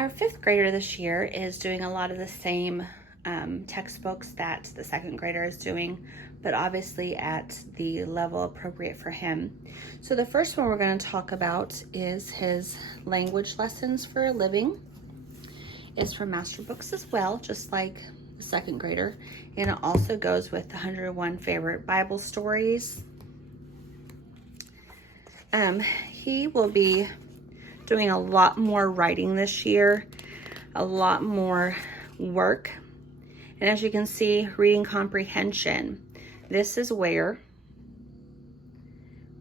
Our fifth grader this year is doing a lot of the same textbooks that the second grader is doing, but obviously at the level appropriate for him. So the first one we're going to talk about is his language lessons for a living. It's from Master Books as well, just like the second grader, and it also goes with the 101 favorite Bible stories. He will be doing a lot more writing this year, a lot more work. And as you can see, reading comprehension. This is where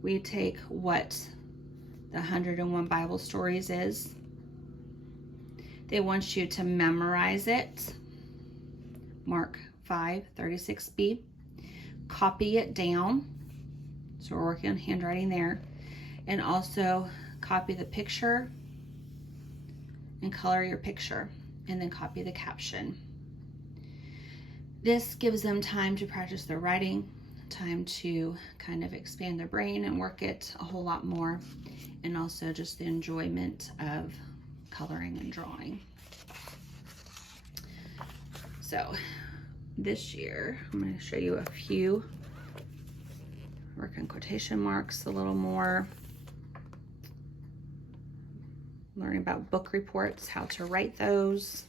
we take what the 101 Bible stories is. They want you to memorize it. Mark 5:36b. Copy it down. So we're working on handwriting there. And also copy the picture and color your picture, and then copy the caption. This gives them time to practice their writing, time to kind of expand their brain and work it a whole lot more, and also just the enjoyment of coloring and drawing. So this year, I'm going to show you a few. Work on quotation marks a little more. Learning about book reports, how to write those.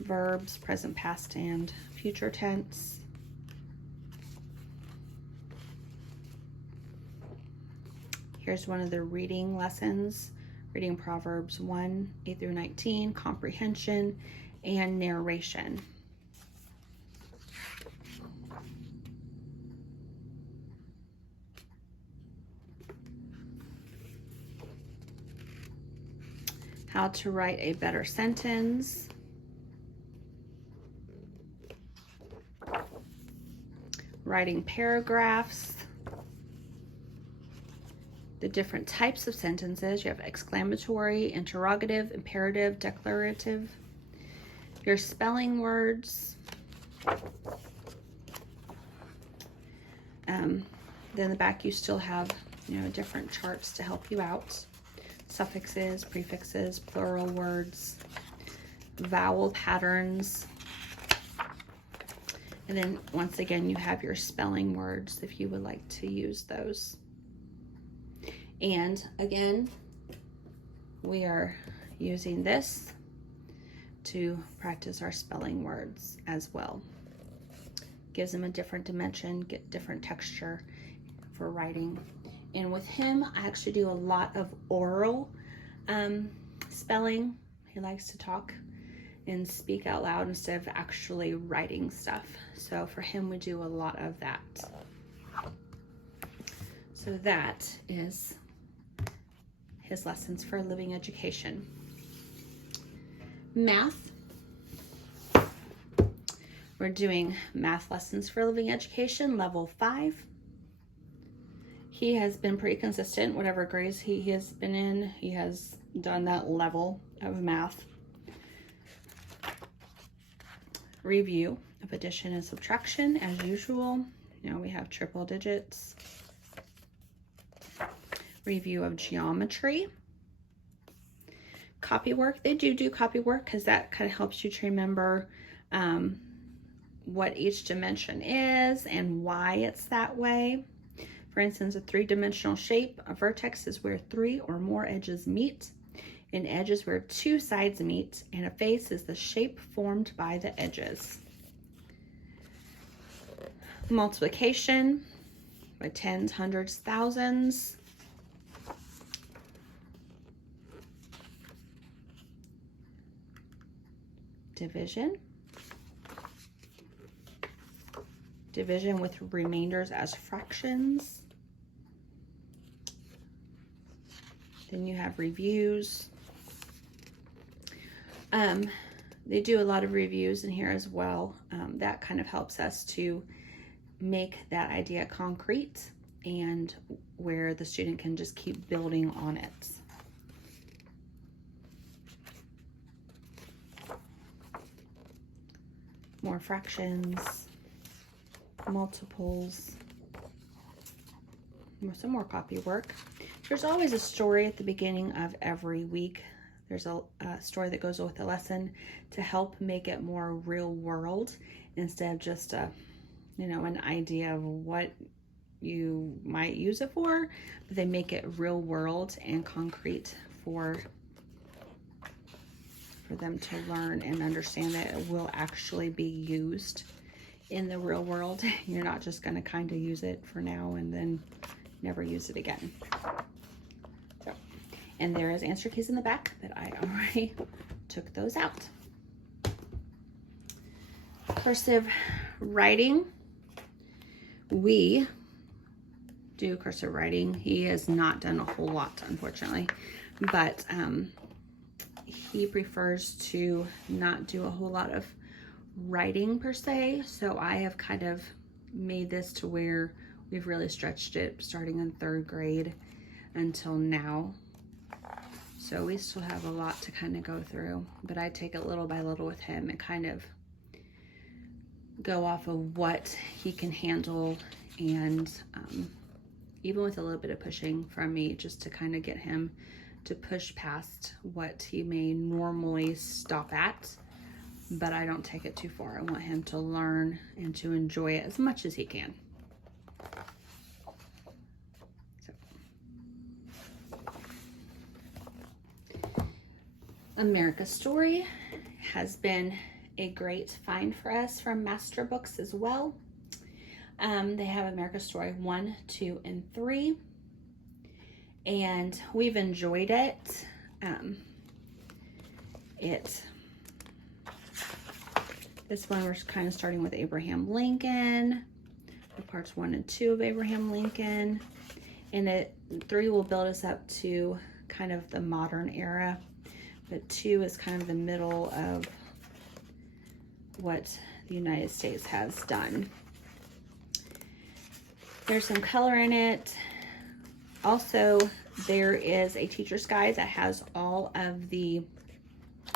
Verbs, present, past, and future tense. Here's one of the reading lessons. Reading Proverbs 1:8-19, comprehension and narration. How to write a better sentence. Writing paragraphs. The different types of sentences. You have exclamatory, interrogative, imperative, declarative. Your spelling words. Then in the back you still have, different charts to help you out. Suffixes, prefixes, plural words, vowel patterns. And then once again, you have your spelling words if you would like to use those. And again, we are using this to practice our spelling words as well. Gives them a different dimension, get different texture for writing. And with him, I actually do a lot of oral spelling. He likes to talk and speak out loud instead of actually writing stuff. So for him, we do a lot of that. So that is his lessons for living education. Math. We're doing math lessons for living education, level 5. He has been pretty consistent. Whatever grades he has been in, he has done that level of math. Review of addition and subtraction as usual. We have triple digits. Review of geometry. Copy work. They do copy work because that kind of helps you to remember what each dimension is and why it's that way. For instance, a 3-dimensional shape, a vertex is where 3 or more edges meet. An edge is where 2 sides meet, and a face is the shape formed by the edges. Multiplication by tens, hundreds, thousands. Division. Division with remainders as fractions. Then you have reviews. They do a lot of reviews in here as well. That kind of helps us to make that idea concrete and where the student can just keep building on it. More fractions, multiples, some more copy work. There's always a story at the beginning of every week there's a story that goes with the lesson to help make it more real world instead of just a, an idea of what you might use it for, but they make it real world and concrete for them to learn and understand that it will actually be used in the real world. You're not just going to kind of use it for now and then never use it again. So, and there is answer keys in the back, but I already took those out. Cursive writing. We do cursive writing. He has not done a whole lot, unfortunately, but he prefers to not do a whole lot of writing per se. So I have kind of made this to where we've really stretched it starting in 3rd grade until now. So we still have a lot to kind of go through, but I take it little by little with him and kind of go off of what he can handle, and even with a little bit of pushing from me, just to kind of get him to push past what he may normally stop at, but I don't take it too far. I want him to learn and to enjoy it as much as he can. So. America's Story has been a great find for us from Master Books as well. They have America's Story 1, 2, and 3. And we've enjoyed it. This one we're kind of starting with Abraham Lincoln, the parts 1 and 2 of Abraham Lincoln, and 3 will build us up to kind of the modern era, but 2 is kind of the middle of what the United States has done. There's some color in it. Also, there is a teacher's guide that has all of the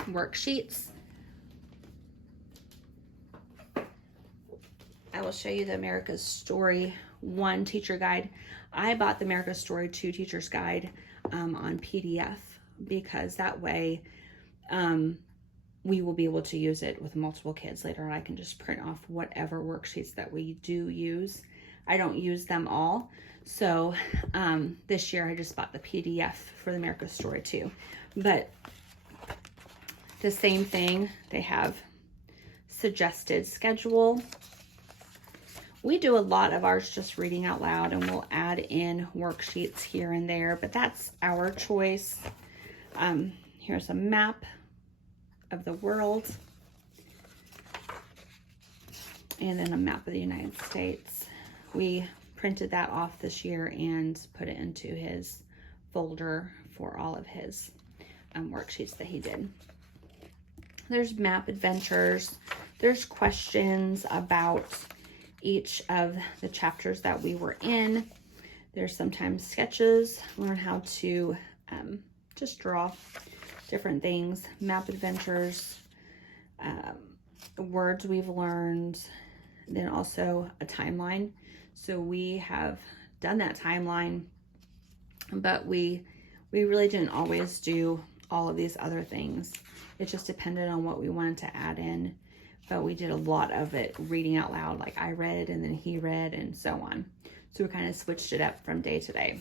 worksheets. I will show you the America's Story 1 teacher guide. I bought the America's Story 2 teacher's guide on PDF because that way we will be able to use it with multiple kids later on. I can just print off whatever worksheets that we do use. I don't use them all. So this year I just bought the PDF for the America's Story 2. But the same thing, they have suggested schedule. We do a lot of ours just reading out loud, and we'll add in worksheets here and there, but that's our choice. Here's a map of the world, and then a map of the United States. We printed that off this year and put it into his folder for all of his worksheets that he did. There's map adventures. There's questions about each of the chapters that we were in. There's sometimes sketches, learn how to just draw different things, map adventures, words we've learned, and then also a timeline. So we have done that timeline, but we really didn't always do all of these other things. It just depended on what we wanted to add in, but we did a lot of it reading out loud, like I read and then he read and so on. So we kind of switched it up from day to day.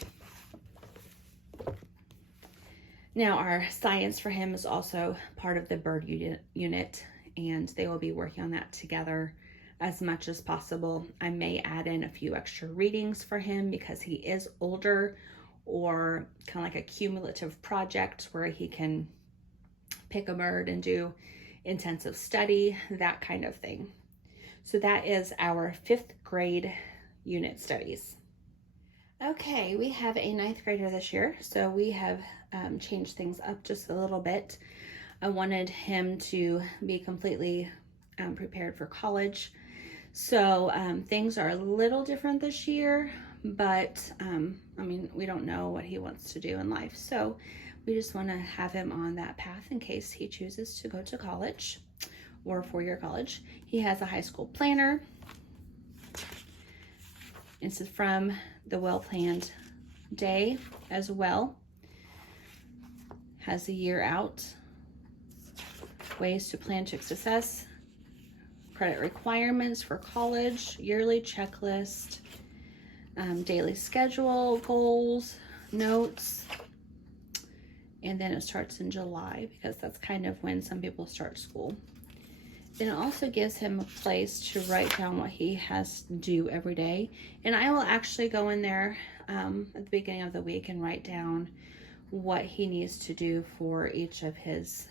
Now our science for him is also part of the bird unit, and they will be working on that together as much as possible. I may add in a few extra readings for him because he is older, or kind of like a cumulative project where he can pick a bird and do intensive study, that kind of thing. So that is our 5th grade unit studies. Okay, we have a 9th grader this year, so we have changed things up just a little bit. I wanted him to be completely prepared for college. So things are a little different this year, but I mean, we don't know what he wants to do in life. So we just want to have him on that path in case he chooses to go to college or four-year college. He has a high school planner. This is from the Well Planned Day as well. Has a year out. Ways to plan to success. Credit requirements for college. Yearly checklist. Daily schedule, goals, notes. And then it starts in July because that's kind of when some people start school. Then it also gives him a place to write down what he has to do every day. And I will actually go in there at the beginning of the week and write down what he needs to do for each of his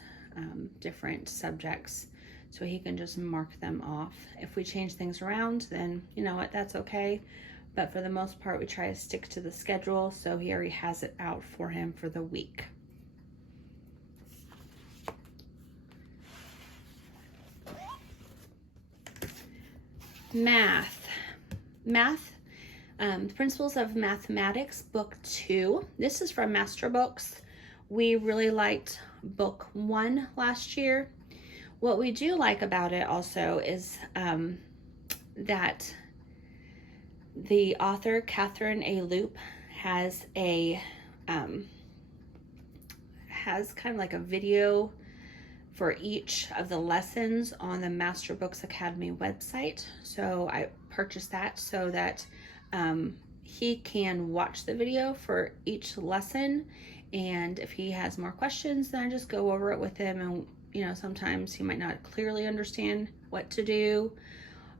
different subjects, so he can just mark them off. If we change things around, then you know what, that's okay. But for the most part, we try to stick to the schedule, so he already has it out for him for the week. Math. The Principles of Mathematics, Book 2. This is from Master Books. We really liked Book 1 last year. What we do like about it also is that the author, Catherine A. Loop, has kind of like a video for each of the lessons on the Master Books Academy website. So I purchased that so that he can watch the video for each lesson. And if he has more questions, then I just go over it with him. And, you know, sometimes he might not clearly understand what to do,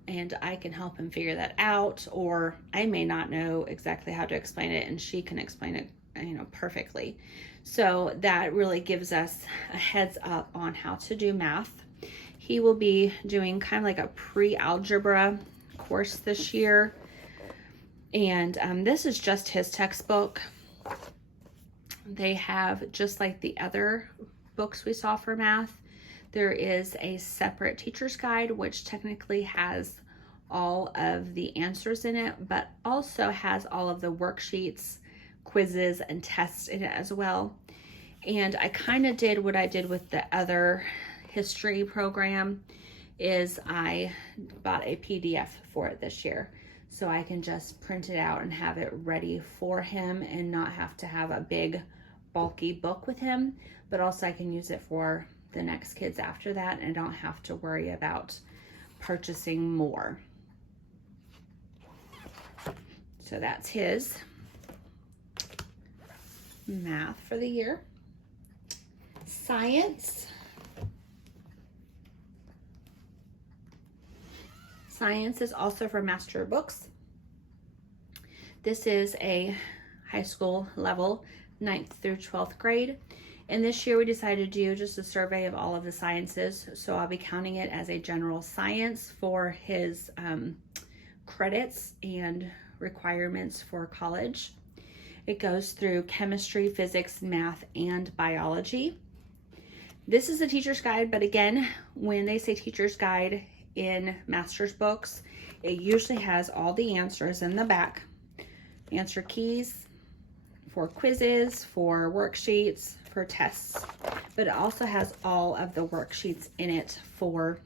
and I can help him figure that out. Or I may not know exactly how to explain it, and she can explain it, you know, perfectly. So that really gives us a heads up on how to do math. He will be doing kind of like a pre-algebra course this year. And this is just his textbook. They have, just like the other books we saw for math, there is a separate teacher's guide, which technically has all of the answers in it, but also has all of the worksheets, quizzes, and tests in it as well. And I kind of did what I did with the other history program, is I bought a PDF for it this year, so I can just print it out and have it ready for him and not have to have a big bulky book with him, but also I can use it for the next kids after that and don't have to worry about purchasing more. So that's his math for the year. Science. Science is also from Master Books. This is a high school level, 9th through 12th grade. And this year we decided to do just a survey of all of the sciences. So I'll be counting it as a general science for his credits and requirements for college. It goes through chemistry, physics, math, and biology. This is a teacher's guide, but again, when they say teacher's guide in Master's books, it usually has all the answers in the back. Answer keys for quizzes, for worksheets, for tests, but it also has all of the worksheets in it for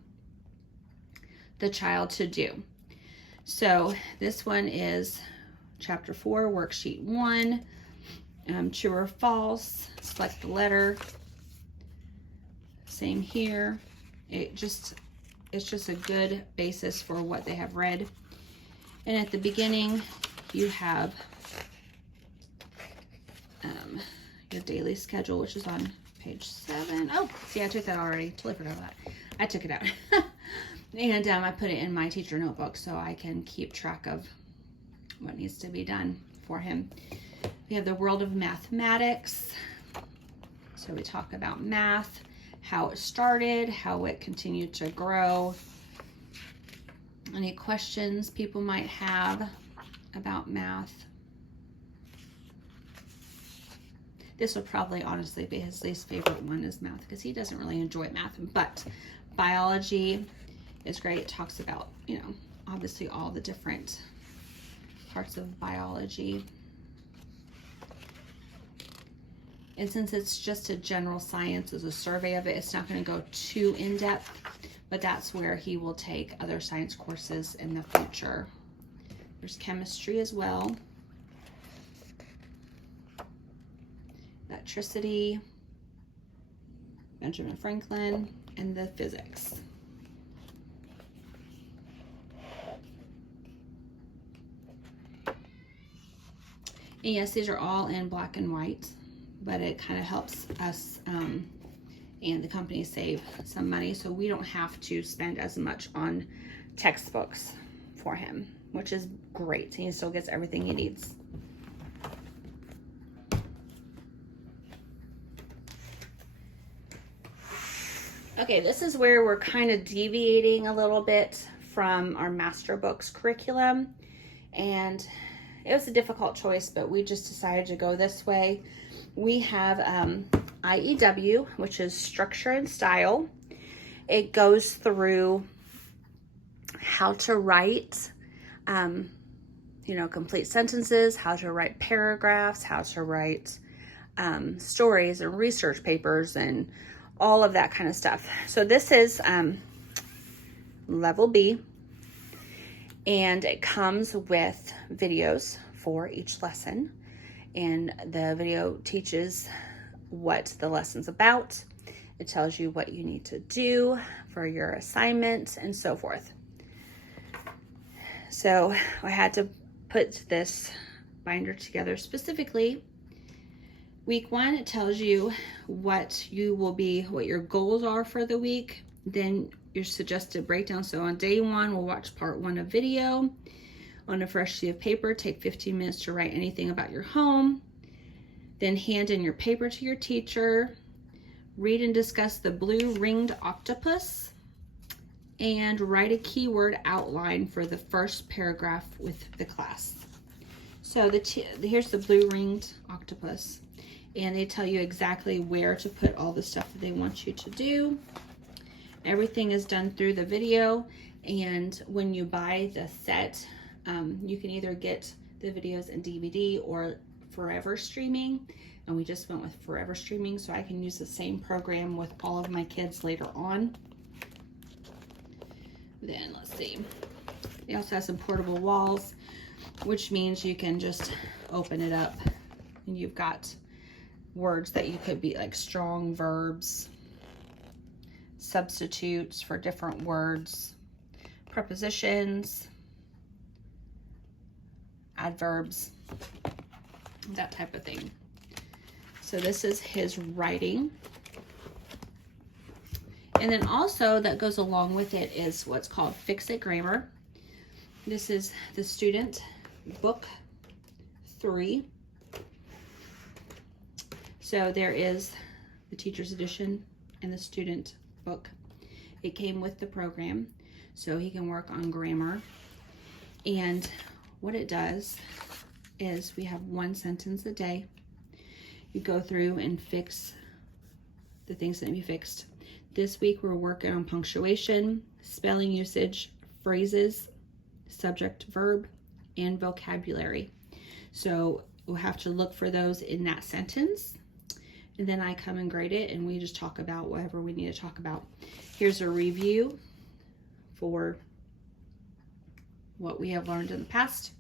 the child to do. So this one is chapter 4, worksheet 1, true or false, select the letter. Same here. It's just a good basis for what they have read. And at the beginning, you have your daily schedule, which is on page 7. Oh, see, I took that already. Totally forgot about that. I took it out. And I put it in my teacher notebook so I can keep track of what needs to be done for him. We have the world of mathematics. So we talk about math, how it started, how it continued to grow. Any questions people might have about math. This would probably honestly be his least favorite one, is math, because he doesn't really enjoy math. But biology is great. It talks about, you know, obviously all the different parts of biology. And since it's just a general science as a survey of it, it's not going to go too in depth, but that's where he will take other science courses in the future. There's chemistry as well. Electricity. Benjamin Franklin, and the physics. And yes, these are all in black and white, but it kind of helps us and the company save some money, so we don't have to spend as much on textbooks for him, which is great. He still gets everything he needs. Okay, this is where we're kind of deviating a little bit from our master books curriculum, and it was a difficult choice, but we just decided to go this way. We have IEW, which is structure and style. It goes through how to write, complete sentences, how to write paragraphs, how to write stories and research papers and all of that kind of stuff. So this is level B, and it comes with videos for each lesson, and the video teaches what the lesson's about. It tells you what you need to do for your assignment and so forth. So I had to put this binder together specifically. Week 1, it tells you what your goals are for the week, then your suggested breakdown. So on day 1, we'll watch part 1 of video. On a fresh sheet of paper, take 15 minutes to write anything about your home. Then hand in your paper to your teacher. Read and discuss the blue ringed octopus. And write a keyword outline for the first paragraph with the class. So here's the blue ringed octopus. And they tell you exactly where to put all the stuff that they want you to do. Everything is done through the video. And when you buy the set, you can either get the videos in DVD or forever streaming. And we just went with forever streaming, so I can use the same program with all of my kids later on. Then let's see. They also have some portable walls, which means you can just open it up and you've got words that you could be like strong verbs, substitutes for different words, prepositions, adverbs, that type of thing. So this is his writing. And then also that goes along with it is what's called Fix It Grammar. This is the student book 3. So there is the teacher's edition and the student book. It came with the program, so he can work on grammar. And what it does is we have 1 sentence a day. You go through and fix the things that need to be fixed. This week we're working on punctuation, spelling usage, phrases, subject, verb, and vocabulary. So we'll have to look for those in that sentence. And then I come and grade it, and we just talk about whatever we need to talk about. Here's a review for what we have learned in the past.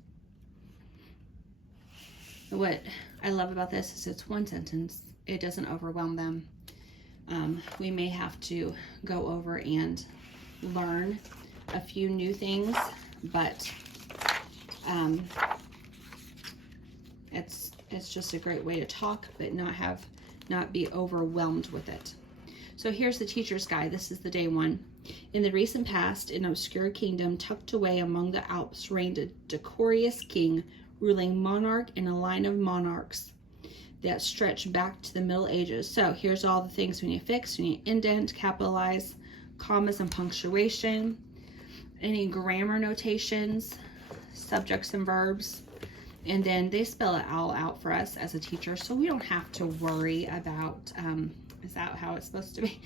What I love about this is it's 1 sentence. It doesn't overwhelm them. We may have to go over and learn a few new things, but it's just a great way to talk, but not be overwhelmed with it. So here's the teacher's guide. This is the day 1. In the recent past, an obscure kingdom tucked away among the Alps reigned a decorous king, ruling monarch in a line of monarchs that stretched back to the Middle Ages. So here's all the things we need to fix. We need to indent, capitalize, commas and punctuation, any grammar notations, subjects and verbs, and then they spell it all out for us as a teacher, so we don't have to worry about is that how it's supposed to be.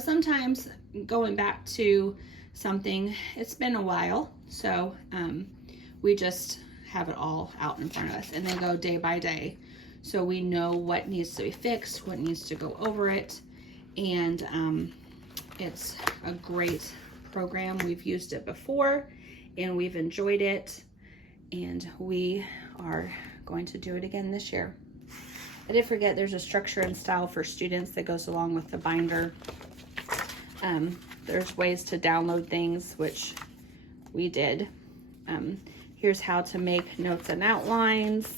Sometimes going back to something, it's been a while, so we just have it all out in front of us and then go day by day, so we know what needs to be fixed, what needs to go over it. And it's a great program. We've used it before and we've enjoyed it, and we are going to do it again this year. I did forget there's a structure and style for students that goes along with the binder. There's ways to download things, which we did. Here's how to make notes and outlines.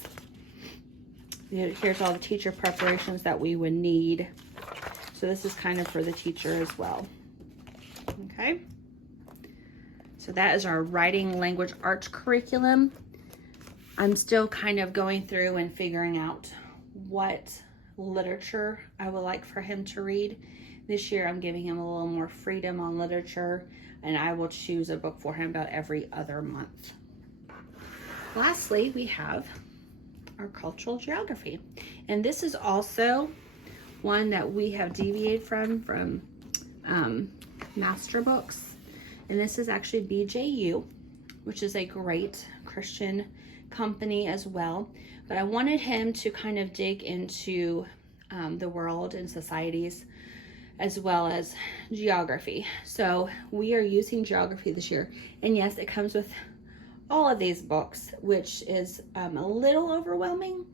Here's all the teacher preparations that we would need. So this is kind of for the teacher as well. Okay. So that is our writing language arts curriculum. I'm still kind of going through and figuring out what literature I would like for him to read. This year I'm giving him a little more freedom on literature, and I will choose a book for him about every other month. Lastly, we have our cultural geography. And this is also one that we have deviated from Master Books. And this is actually BJU, which is a great Christian company as well. But I wanted him to kind of dig into the world and societies as well as geography. So we are using geography this year. And yes, it comes with all of these books, which is a little overwhelming,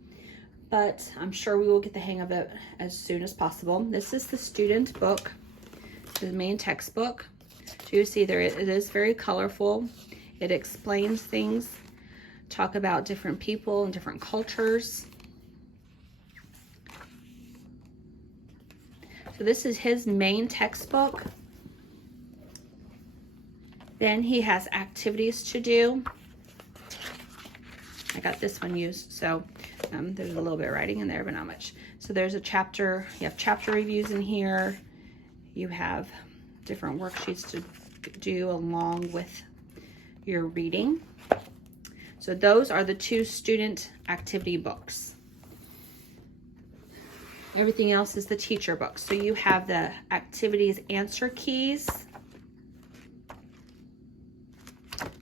but I'm sure we will get the hang of it as soon as possible. This is the student book, the main textbook. So you see there, it is very colorful. It explains things, talk about different people and different cultures. So this is his main textbook. Then he has activities to do. I got this one used, so there's a little bit of writing in there, but not much. So there's a chapter, you have chapter reviews in here. You have different worksheets to do along with your reading. So those are the two student activity books. Everything else is the teacher book. So you have the activities answer keys,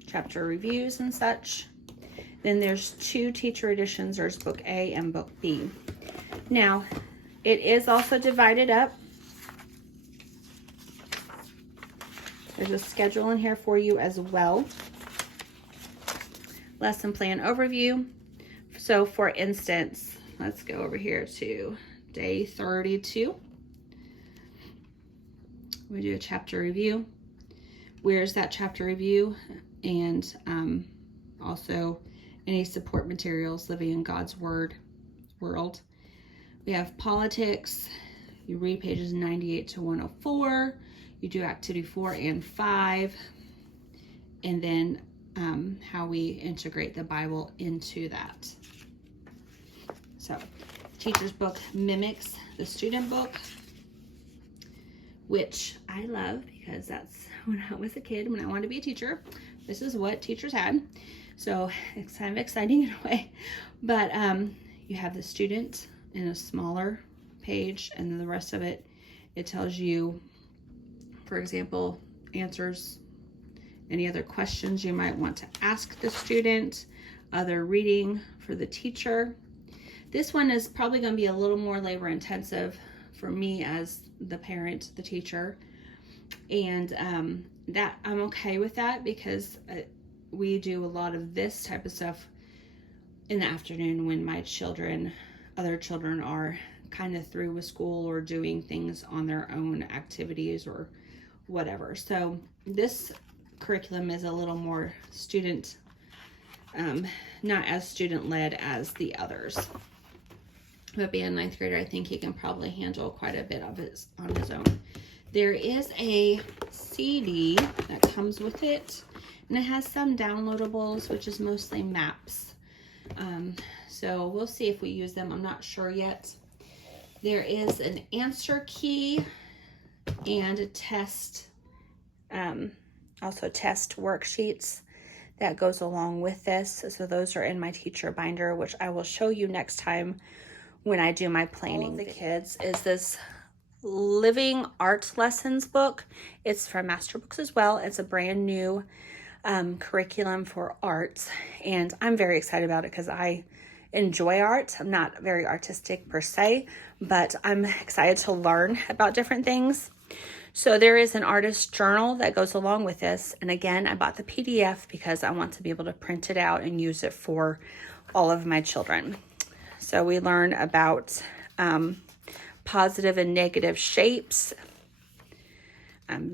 chapter reviews and such. Then there's two teacher editions. There's book A and book B. Now, it is also divided up. There's a schedule in here for you as well. Lesson plan overview. So for instance, let's go over here to day 32. We do a chapter review. Where's that chapter review? And also any support materials, living in God's world. We have politics. You read pages 98 to 104. You do activity 4 and 5. And then how we integrate the Bible into that. So teacher's book mimics the student book, which I love because that's when I was a kid, when I wanted to be a teacher. This is what teachers had. So it's kind of exciting in a way. But you have the student in a smaller page, and then the rest of it, it tells you, for example, answers any other questions you might want to ask the student, other reading for the teacher. This one is probably going to be a little more labor intensive for me as the parent, the teacher. And that I'm okay with that because we do a lot of this type of stuff in the afternoon when my children, other children are kind of through with school or doing things on their own activities or whatever. So this curriculum is a little more student, not as student-led as the others. But being a 9th grader, I think he can probably handle quite a bit of it on his own. There is a CD that comes with it, and it has some downloadables, which is mostly maps. So we'll see if we use them. I'm not sure yet. There is an answer key and a test, also test worksheets that goes along with this. So those are in my teacher binder, which I will show you next time when I do my planning. All the kids is this Living Art Lessons book. It's from Master Books as well. It's a brand new curriculum for arts, and I'm very excited about it because I enjoy art. I'm not very artistic per se, but I'm excited to learn about different things. So there is an artist journal that goes along with this, and again, I bought the PDF because I want to be able to print it out and use it for all of my children. So we learn about positive and negative shapes,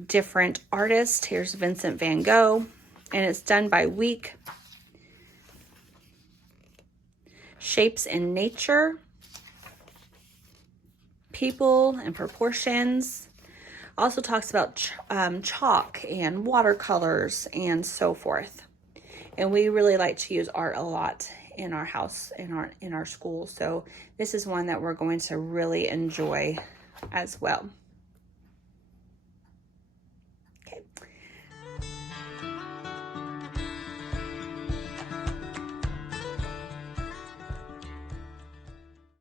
different artists. Here's Vincent van Gogh, and it's done by Week. Shapes in nature, people and proportions. Also talks about chalk and watercolors and so forth. And we really like to use art a lot in our house, in our school. So this is one that we're going to really enjoy as well.